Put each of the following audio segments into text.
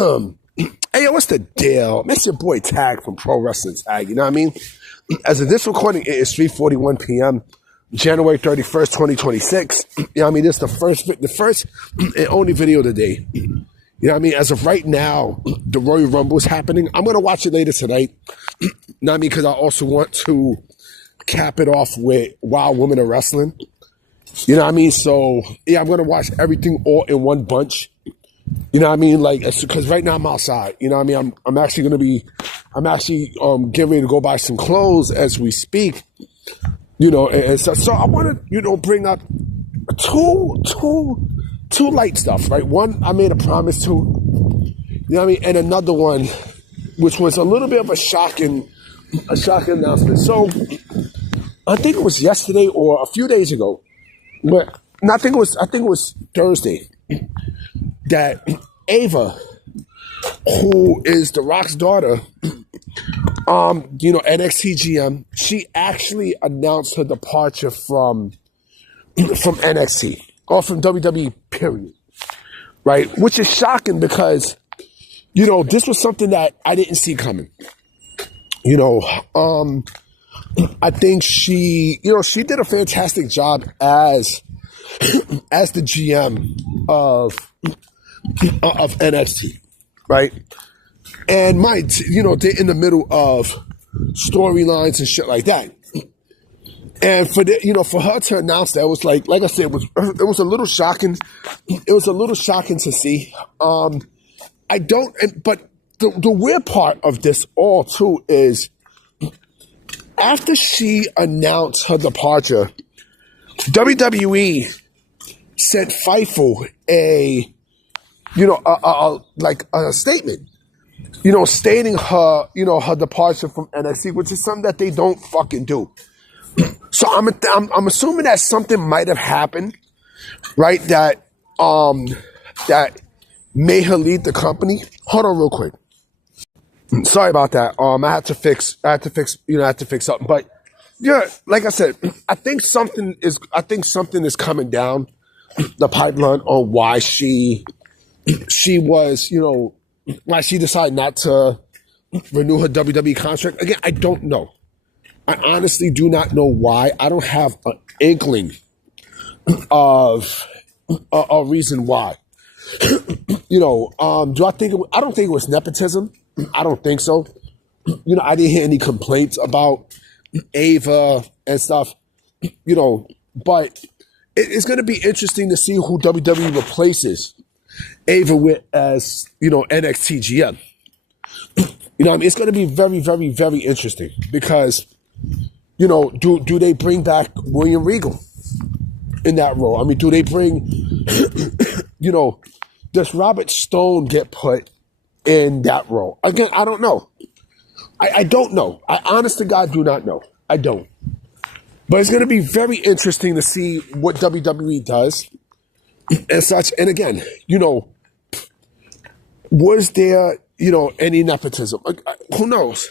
Hey, yo, what's the deal? It's your boy Tag from Pro Wrestling Tag, you know what I mean? As of this recording, it is 3:41 p.m., January 31st, 2026. You know what I mean? This is the first and only video of the day. You know what I mean? As of right now, the Royal Rumble is happening. I'm going to watch it later tonight. You know what I mean? Because I also want to cap it off with Wild Women of Wrestling. You know what I mean? So, yeah, I'm going to watch everything all in one bunch. You know what I mean? Like, because right now I'm outside. You know what I mean? I'm actually getting ready to go buy some clothes as we speak. You know, and so I want to, bring up two light stuff, right? One, I made a promise to, you know what I mean? And another one, which was a little bit of a shocking announcement. So, I think it was yesterday or a few days ago, but I think it was Thursday, that Ava, who is The Rock's daughter, NXT GM, she actually announced her departure from NXT or from WWE, period. Right? Which is shocking because, this was something that I didn't see coming. I think she did a fantastic job as the GM of NXT, right? And they're in the middle of storylines and shit like that. And for her to announce that, it was like I said, it was a little shocking. It was a little shocking to see. But the weird part of this all too is after she announced her departure, WWE sent Fightful a statement, stating her, her departure from NXT, which is something that they don't fucking do. So I'm assuming that something might have happened, right? That made her leave the company. Hold on, real quick. Sorry about that. I had to fix something. But yeah, like I said, I think something is coming down the pipeline on why she was, why she decided not to renew her WWE contract. Again, I don't know. I honestly do not know why. I don't have an inkling of a reason why. Do I think I don't think it was nepotism. I don't think so. I didn't hear any complaints about Ava and stuff. But it's going to be interesting to see who WWE replaces Ava with as, NXT GM. It's going to be very, very, very interesting because, do they bring back William Regal in that role? I mean, do they bring, does Robert Stone get put in that role? Again, I don't know. I don't know. I honest to God do not know. I don't. But it's going to be very interesting to see what WWE does and such. And again, was there, any nepotism? Who knows?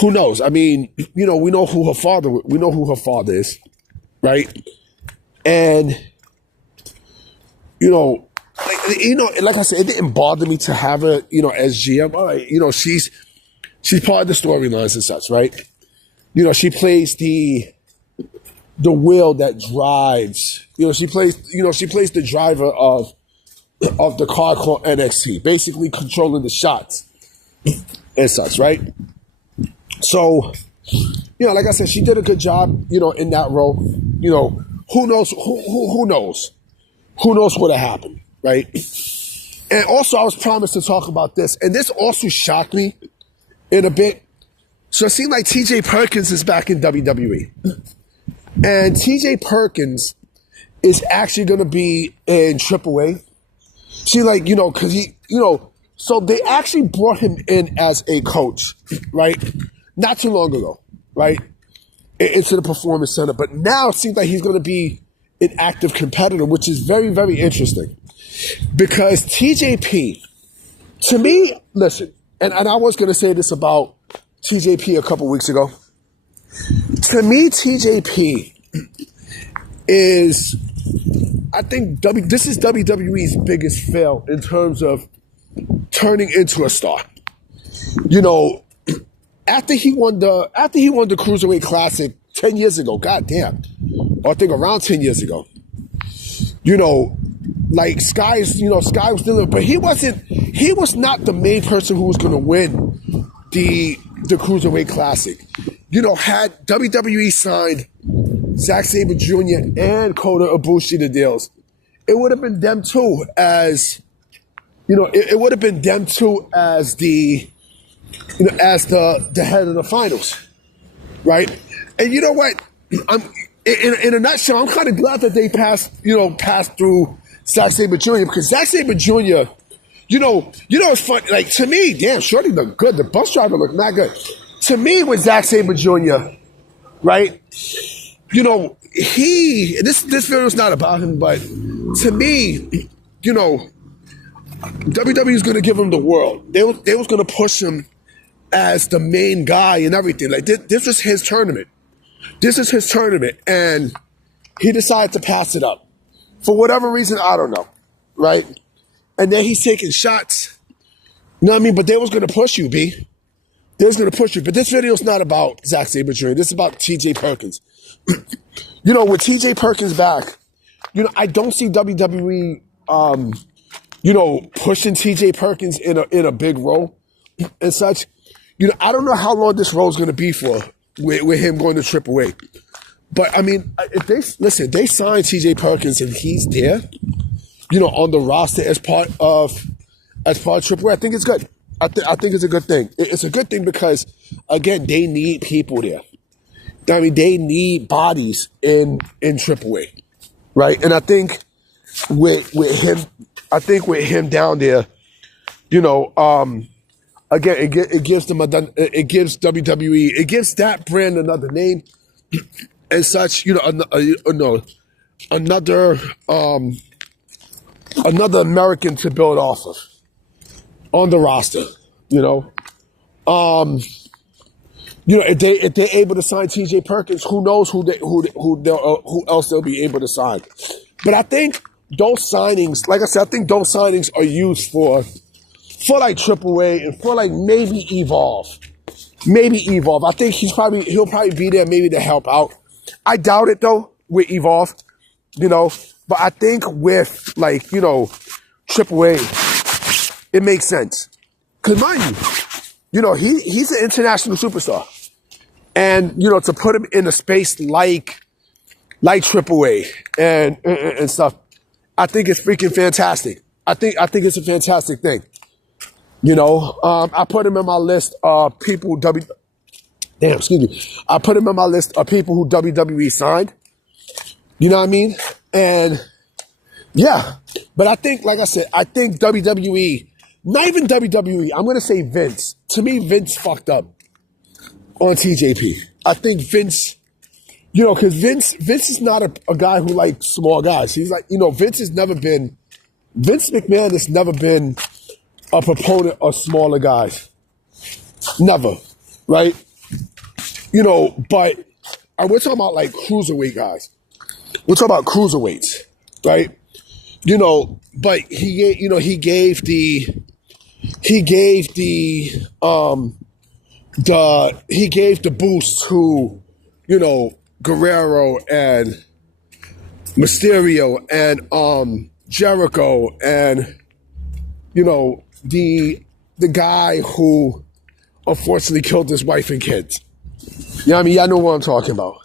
Who knows? I mean, we know who her father is, right? And, like I said, it didn't bother me to have her, as GM. All right, she's part of the storylines and such, right? She plays the wheel that drives. She plays the driver of the car called NXT, basically controlling the shots and such, right? So, like I said, she did a good job, in that role. Who knows? Who knows? Who knows what happened, right? And also, I was promised to talk about this, and this also shocked me in a bit. So it seemed like TJ Perkins is back in WWE. And TJ Perkins is actually going to be in AAA. See, because he, so they actually brought him in as a coach, right? Not too long ago, right? Into the Performance Center. But now it seems like he's going to be an active competitor, which is very, very interesting. Because TJP, to me, listen, and I was going to say this about TJP a couple weeks ago. To me, TJP is, I think this is WWE's biggest fail in terms of turning into a star. You know, after he won the Cruiserweight Classic 10 years ago, goddamn, or I think around 10 years ago, you know, like Sky was dealing, but he was not the main person who was going to win the Cruiserweight Classic. You know, had WWE signed Zack Sabre Jr. and Kota Ibushi to deals, it would have been them two as, you know, it would have been them two as the head of the finals, right? And you know what? I'm in a nutshell, I'm kind of glad that they passed through Zack Sabre Jr. because Zack Sabre Jr. You know, it's fun. Like to me, damn, Shorty looked good. The bus driver looked not good. To me, with Zack Sabre Jr., right? You know, this video's not about him, but to me, you know, WWE is going to give him the world. They was going to push him as the main guy and everything. Like this was his tournament. This is his tournament, and he decided to pass it up for whatever reason. I don't know, right? And then he's taking shots. You know what I mean? But they was going to push you, B. They was going to push you. But this video is not about Zack Sabre Jr. This is about TJ Perkins. You know, with TJ Perkins back, you know, I don't see WWE, you know, pushing TJ Perkins in a big role and such. You know, I don't know how long this role is going to be for with him going to AAA. But I mean, if they signed TJ Perkins and he's there, you know, on the roster as part of AAA, I think it's good. I think it's a good thing. It's a good thing because, again, they need people there. I mean, they need bodies in AAA, right? And I think with him down there, you know, again, it gives WWE, it gives that brand another name and such. You know, another American to build off of on the roster. You know, if they're able to sign TJ Perkins, who knows who else they'll be able to sign. But I think those signings, like I said, I think those signings are used for like AAA and for like maybe Evolve. I think he'll probably be there maybe to help out. I doubt it though with Evolve, you know. But I think with like, you know, AAA, it makes sense. Cause mind you know, he's an international superstar. And, you know, to put him in a space like AAA and stuff, I think it's freaking fantastic. I think it's a fantastic thing. You know, I put him in my list of people I put him in my list of people who WWE signed. You know what I mean? And yeah, but I think, like I said, I think WWE, not even WWE, I'm going to say Vince. To me, Vince fucked up on TJP. I think Vince, you know, because Vince is not a guy who likes small guys. He's like, you know, Vince McMahon has never been a proponent of smaller guys. Never, right? You know, but we're talking about like cruiserweight guys. We're talking about cruiserweights, right? You know, but he gave the boost to, you know, Guerrero and Mysterio and Jericho and, you know, the guy who unfortunately killed his wife and kids. You know what I mean? Y'all know what I'm talking about.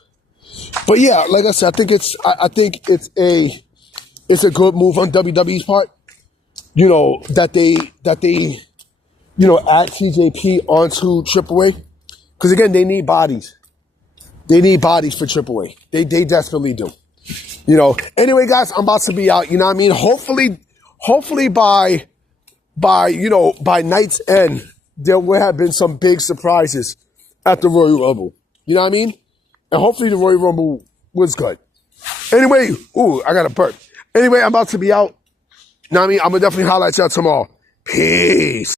But yeah, like I said, I think it's a good move on WWE's part. You know, that they you know, add TJP onto AAA. Because again, they need bodies. They need bodies for AAA. They desperately do. You know. Anyway, guys, I'm about to be out. You know what I mean? Hopefully by night's end, there will have been some big surprises at the Royal Rumble. You know what I mean? And hopefully the Royal Rumble was good. Anyway, I got a burp. Anyway, I'm about to be out. You know what I mean? I'm going to definitely highlight y'all tomorrow. Peace.